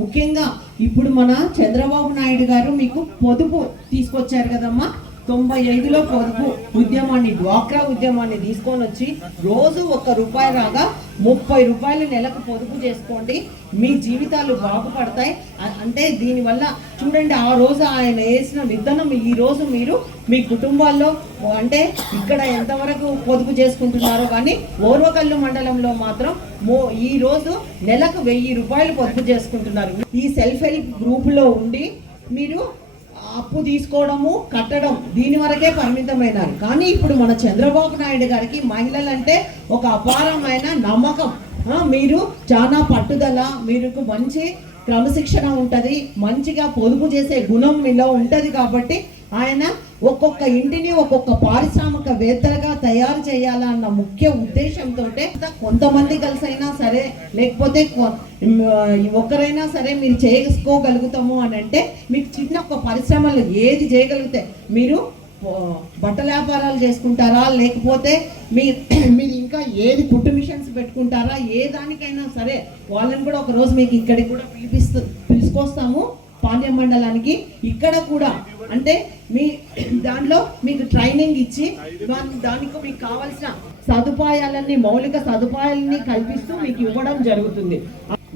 ముఖ్యంగా ఇప్పుడు మన చంద్రబాబు నాయుడు గారు మీకు పొదుపు తీసుకొచ్చారు కదమ్మా. 95లో పొదుపు ఉద్యమాన్ని, డ్వాక్రా ఉద్యమాన్ని తీసుకొని వచ్చి రోజు ₹1 రాగా ₹30 నెలకు పొదుపు చేసుకోండి, మీ జీవితాలు బాగుపడతాయి. అంటే దీనివల్ల చూడండి, ఆ రోజు ఆయన వేసిన విధానం ఈ రోజు మీరు మీ కుటుంబాల్లో అంటే ఇక్కడ ఎంతవరకు పొదుపు చేసుకుంటున్నారో కానీ ఓర్వకల్లు మండలంలో మాత్రం ఈ రోజు నెలకు ₹1000 పొదుపు చేసుకుంటున్నారు. ఈ సెల్ఫ్ హెల్ప్ గ్రూపులో ఉండి మీరు అప్పు తీసుకోవడము, కట్టడం దీని వరకే పరిమితమైనారు. కానీ ఇప్పుడు మన చంద్రబాబు నాయుడు గారికి మహిళలంటే ఒక అపారమైన నమ్మకం. మీరు చాలా పట్టుదల, మీకు మంచి క్రమశిక్షణ ఉంటుంది, మంచిగా పొదుపు చేసే గుణం మీలో ఉంటుంది. కాబట్టి ఆయన ఒక్కొక్క ఇంటిని ఒక్కొక్క పారిశ్రామికవేత్తలుగా తయారు చేయాలన్న ముఖ్య ఉద్దేశంతో కొంతమంది కలిసైనా సరే లేకపోతే ఒక్కరైనా సరే మీరు చేసుకోగలుగుతాము అని అంటే మీకు చిన్న ఒక పరిశ్రమలు ఏది చేయగలిగితే మీరు బట్టల వ్యాపారాలు చేసుకుంటారా, లేకపోతే మీరు ఇంకా ఏది కుట్టు మిషన్స్ పెట్టుకుంటారా, ఏ దానికైనా సరే వాళ్ళని కూడా ఒక రోజు మీకు ఇక్కడికి కూడా పిలుచుకొస్తాము పాండ్య మండలానికి. ఇక్కడ కూడా అంటే మీ దాంట్లో మీకు ట్రైనింగ్ ఇచ్చి దానికి మీకు కావాల్సిన సదుపాయాలన్నీ, మౌలిక సదుపాయాలని కల్పిస్తూ మీకు ఇవ్వడం జరుగుతుంది.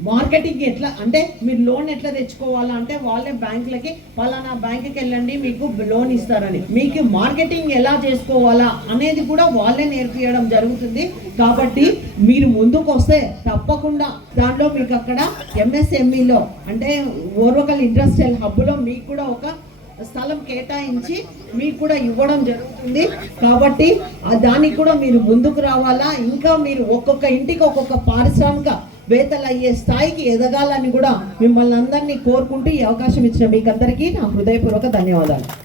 మార్కెటింగ్ ఎట్లా అంటే మీరు లోన్ ఎట్లా తెచ్చుకోవాలా అంటే వాళ్ళే బ్యాంకులకి పలానా బ్యాంకుకి వెళ్ళండి మీకు లోన్ ఇస్తారని, మీకు మార్కెటింగ్ ఎలా చేసుకోవాలా అనేది కూడా వాళ్ళే నేర్పించడం జరుగుతుంది. కాబట్టి మీరు ముందుకు వస్తే తప్పకుండా దాంట్లో మీకు అక్కడ MSMEలో అంటే ఓర్వకల్ ఇండస్ట్రియల్ హబ్లో మీకు కూడా ఒక స్థలం కేటాయించి మీకు కూడా ఇవ్వడం జరుగుతుంది. కాబట్టి దానికి కూడా మీరు ముందుకు రావాలా. ఇంకా మీరు ఒక్కొక్క ఇంటికి ఒక్కొక్క పారిశ్రామికవేత్తలు అయ్యే స్థాయికి ఎదగాలని కూడా మిమ్మల్ని అందరినీ కోరుకుంటూ ఈ అవకాశం ఇచ్చిన మీకు అందరికీ నా హృదయపూర్వక ధన్యవాదాలు.